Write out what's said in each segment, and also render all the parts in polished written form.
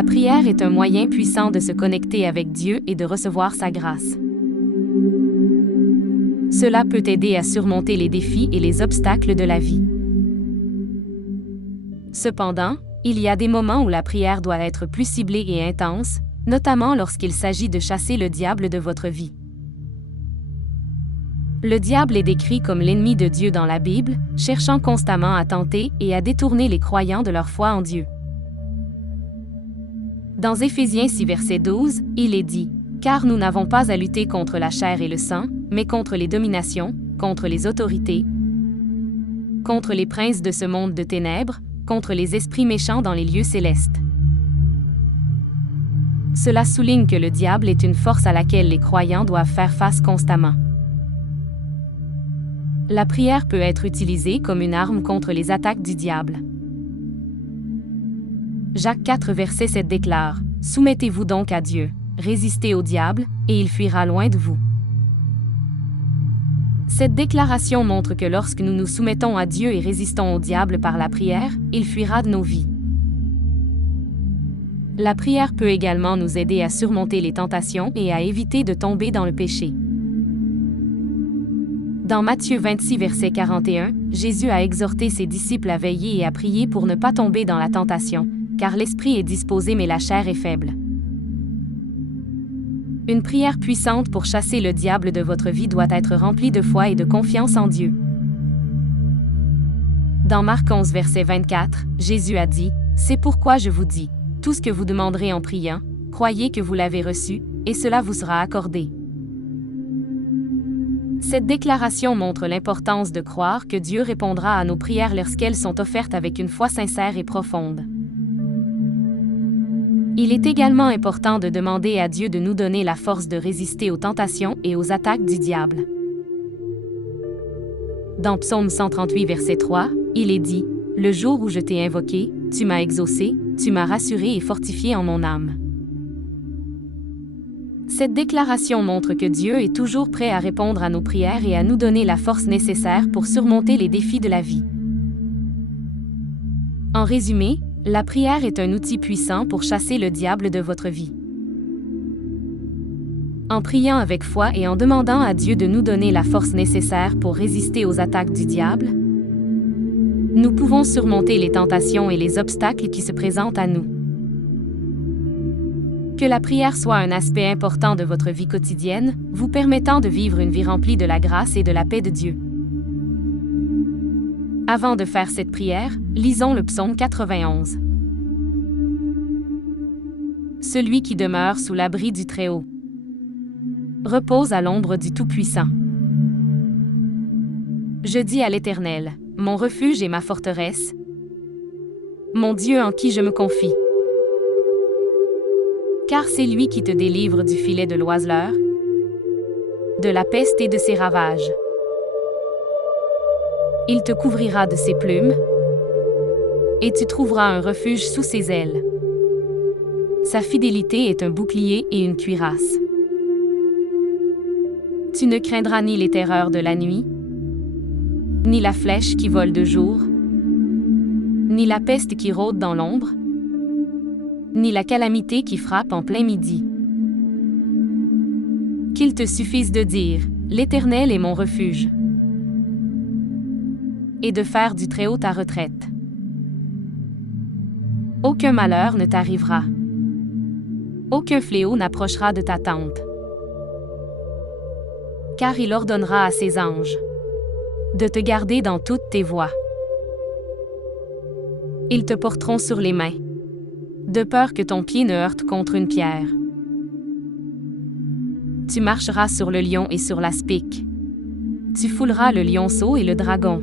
La prière est un moyen puissant de se connecter avec Dieu et de recevoir sa grâce. Cela peut aider à surmonter les défis et les obstacles de la vie. Cependant, il y a des moments où la prière doit être plus ciblée et intense, notamment lorsqu'il s'agit de chasser le diable de votre vie. Le diable est décrit comme l'ennemi de Dieu dans la Bible, cherchant constamment à tenter et à détourner les croyants de leur foi en Dieu. Dans Éphésiens 6 verset 12, il est dit « Car nous n'avons pas à lutter contre la chair et le sang, mais contre les dominations, contre les autorités, contre les princes de ce monde de ténèbres, contre les esprits méchants dans les lieux célestes. » Cela souligne que le diable est une force à laquelle les croyants doivent faire face constamment. La prière peut être utilisée comme une arme contre les attaques du diable. Jacques 4 verset 7 déclare « Soumettez-vous donc à Dieu, résistez au diable, et il fuira loin de vous. » Cette déclaration montre que lorsque nous nous soumettons à Dieu et résistons au diable par la prière, il fuira de nos vies. La prière peut également nous aider à surmonter les tentations et à éviter de tomber dans le péché. Dans Matthieu 26 verset 41, Jésus a exhorté ses disciples à veiller et à prier pour ne pas tomber dans la tentation, car l'esprit est disposé mais la chair est faible. Une prière puissante pour chasser le diable de votre vie doit être remplie de foi et de confiance en Dieu. Dans Marc 11 verset 24, Jésus a dit « C'est pourquoi je vous dis, tout ce que vous demanderez en priant, croyez que vous l'avez reçu, et cela vous sera accordé. » Cette déclaration montre l'importance de croire que Dieu répondra à nos prières lorsqu'elles sont offertes avec une foi sincère et profonde. Il est également important de demander à Dieu de nous donner la force de résister aux tentations et aux attaques du diable. Dans Psaume 138 verset 3, il est dit « Le jour où je t'ai invoqué, tu m'as exaucé, tu m'as rassuré et fortifié en mon âme. » Cette déclaration montre que Dieu est toujours prêt à répondre à nos prières et à nous donner la force nécessaire pour surmonter les défis de la vie. En résumé, la prière est un outil puissant pour chasser le diable de votre vie. En priant avec foi et en demandant à Dieu de nous donner la force nécessaire pour résister aux attaques du diable, nous pouvons surmonter les tentations et les obstacles qui se présentent à nous. Que la prière soit un aspect important de votre vie quotidienne, vous permettant de vivre une vie remplie de la grâce et de la paix de Dieu. Avant de faire cette prière, lisons le psaume 91. Celui qui demeure sous l'abri du Très-Haut repose à l'ombre du Tout-Puissant. Je dis à l'Éternel, mon refuge et ma forteresse, mon Dieu en qui je me confie. Car c'est lui qui te délivre du filet de l'oiseleur, de la peste et de ses ravages. Il te couvrira de ses plumes, et tu trouveras un refuge sous ses ailes. Sa fidélité est un bouclier et une cuirasse. Tu ne craindras ni les terreurs de la nuit, ni la flèche qui vole de jour, ni la peste qui rôde dans l'ombre, ni la calamité qui frappe en plein midi. Qu'il te suffise de dire « L'Éternel est mon refuge » et de faire du Très-Haut ta retraite. Aucun malheur ne t'arrivera. Aucun fléau n'approchera de ta tente. Car il ordonnera à ses anges de te garder dans toutes tes voies. Ils te porteront sur les mains, de peur que ton pied ne heurte contre une pierre. Tu marcheras sur le lion et sur l'aspic. Tu fouleras le lionceau et le dragon.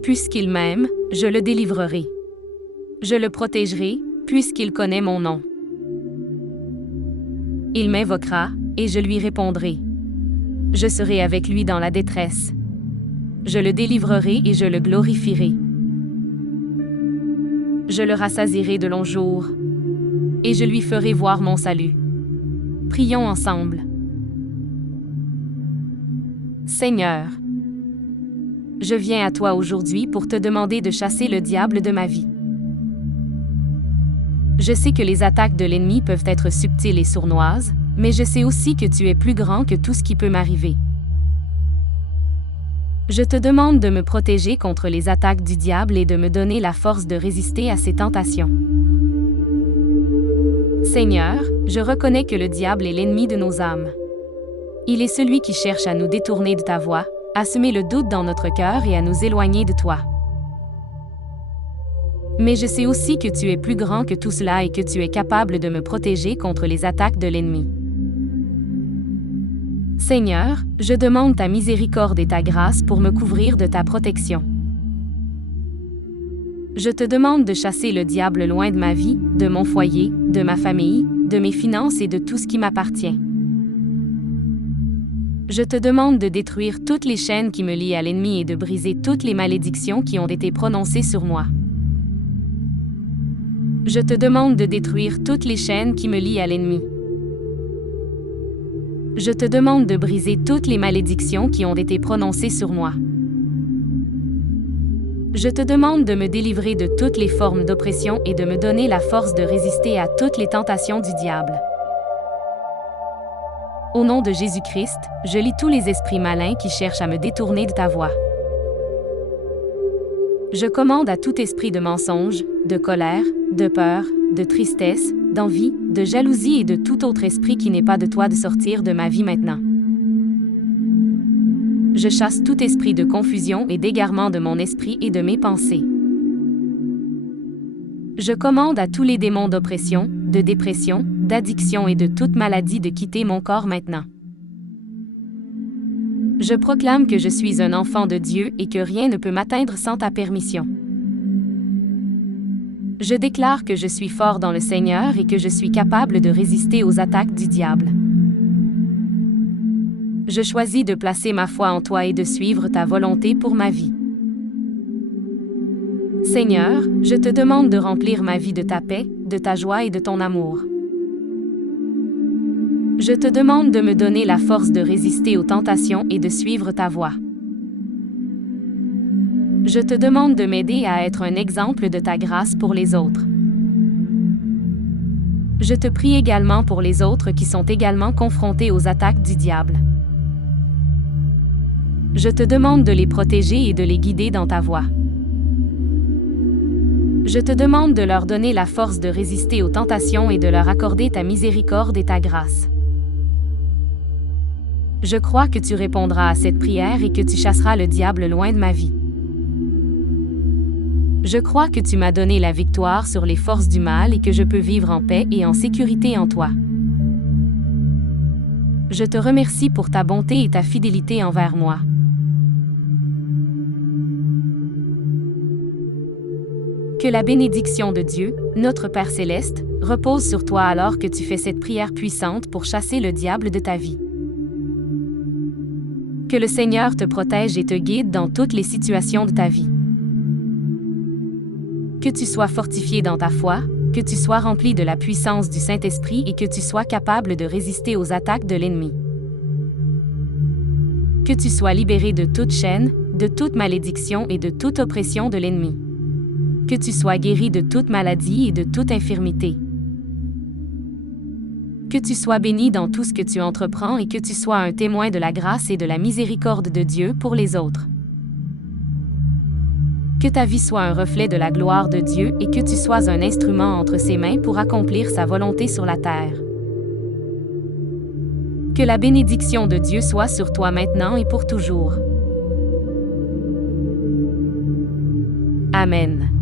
Puisqu'il m'aime, je le délivrerai. Je le protégerai, puisqu'il connaît mon nom. Il m'invoquera, et je lui répondrai. Je serai avec lui dans la détresse. Je le délivrerai et je le glorifierai. Je le rassasierai de longs jours, et je lui ferai voir mon salut. Prions ensemble. Seigneur, je viens à toi aujourd'hui pour te demander de chasser le diable de ma vie. Je sais que les attaques de l'ennemi peuvent être subtiles et sournoises, mais je sais aussi que tu es plus grand que tout ce qui peut m'arriver. Je te demande de me protéger contre les attaques du diable et de me donner la force de résister à ses tentations. Seigneur, je reconnais que le diable est l'ennemi de nos âmes. Il est celui qui cherche à nous détourner de ta voie, à semer le doute dans notre cœur et à nous éloigner de toi. Mais je sais aussi que tu es plus grand que tout cela et que tu es capable de me protéger contre les attaques de l'ennemi. Seigneur, je demande ta miséricorde et ta grâce pour me couvrir de ta protection. Je te demande de chasser le diable loin de ma vie, de mon foyer, de ma famille, de mes finances et de tout ce qui m'appartient. Je te demande de détruire toutes les chaînes qui me lient à l'ennemi et de briser toutes les malédictions qui ont été prononcées sur moi. Je te demande de détruire toutes les chaînes qui me lient à l'ennemi. Je te demande de briser toutes les malédictions qui ont été prononcées sur moi. Je te demande de me délivrer de toutes les formes d'oppression et de me donner la force de résister à toutes les tentations du diable. Au nom de Jésus-Christ, je lis tous les esprits malins qui cherchent à me détourner de ta voie. Je commande à tout esprit de mensonge, de colère, de peur, de tristesse, d'envie, de jalousie et de tout autre esprit qui n'est pas de toi de sortir de ma vie maintenant. Je chasse tout esprit de confusion et d'égarement de mon esprit et de mes pensées. Je commande à tous les démons d'oppression, de dépression, d'addiction et de toute maladie de quitter mon corps maintenant. Je proclame que je suis un enfant de Dieu et que rien ne peut m'atteindre sans ta permission. Je déclare que je suis fort dans le Seigneur et que je suis capable de résister aux attaques du diable. Je choisis de placer ma foi en toi et de suivre ta volonté pour ma vie. Seigneur, je te demande de remplir ma vie de ta paix, de ta joie et de ton amour. Je te demande de me donner la force de résister aux tentations et de suivre ta voie. Je te demande de m'aider à être un exemple de ta grâce pour les autres. Je te prie également pour les autres qui sont également confrontés aux attaques du diable. Je te demande de les protéger et de les guider dans ta voie. Je te demande de leur donner la force de résister aux tentations et de leur accorder ta miséricorde et ta grâce. Je crois que tu répondras à cette prière et que tu chasseras le diable loin de ma vie. Je crois que tu m'as donné la victoire sur les forces du mal et que je peux vivre en paix et en sécurité en toi. Je te remercie pour ta bonté et ta fidélité envers moi. Que la bénédiction de Dieu, notre Père céleste, repose sur toi alors que tu fais cette prière puissante pour chasser le diable de ta vie. Que le Seigneur te protège et te guide dans toutes les situations de ta vie. Que tu sois fortifié dans ta foi, que tu sois rempli de la puissance du Saint-Esprit et que tu sois capable de résister aux attaques de l'ennemi. Que tu sois libéré de toute chaîne, de toute malédiction et de toute oppression de l'ennemi. Que tu sois guéri de toute maladie et de toute infirmité. Que tu sois béni dans tout ce que tu entreprends et que tu sois un témoin de la grâce et de la miséricorde de Dieu pour les autres. Que ta vie soit un reflet de la gloire de Dieu et que tu sois un instrument entre ses mains pour accomplir sa volonté sur la terre. Que la bénédiction de Dieu soit sur toi maintenant et pour toujours. Amen.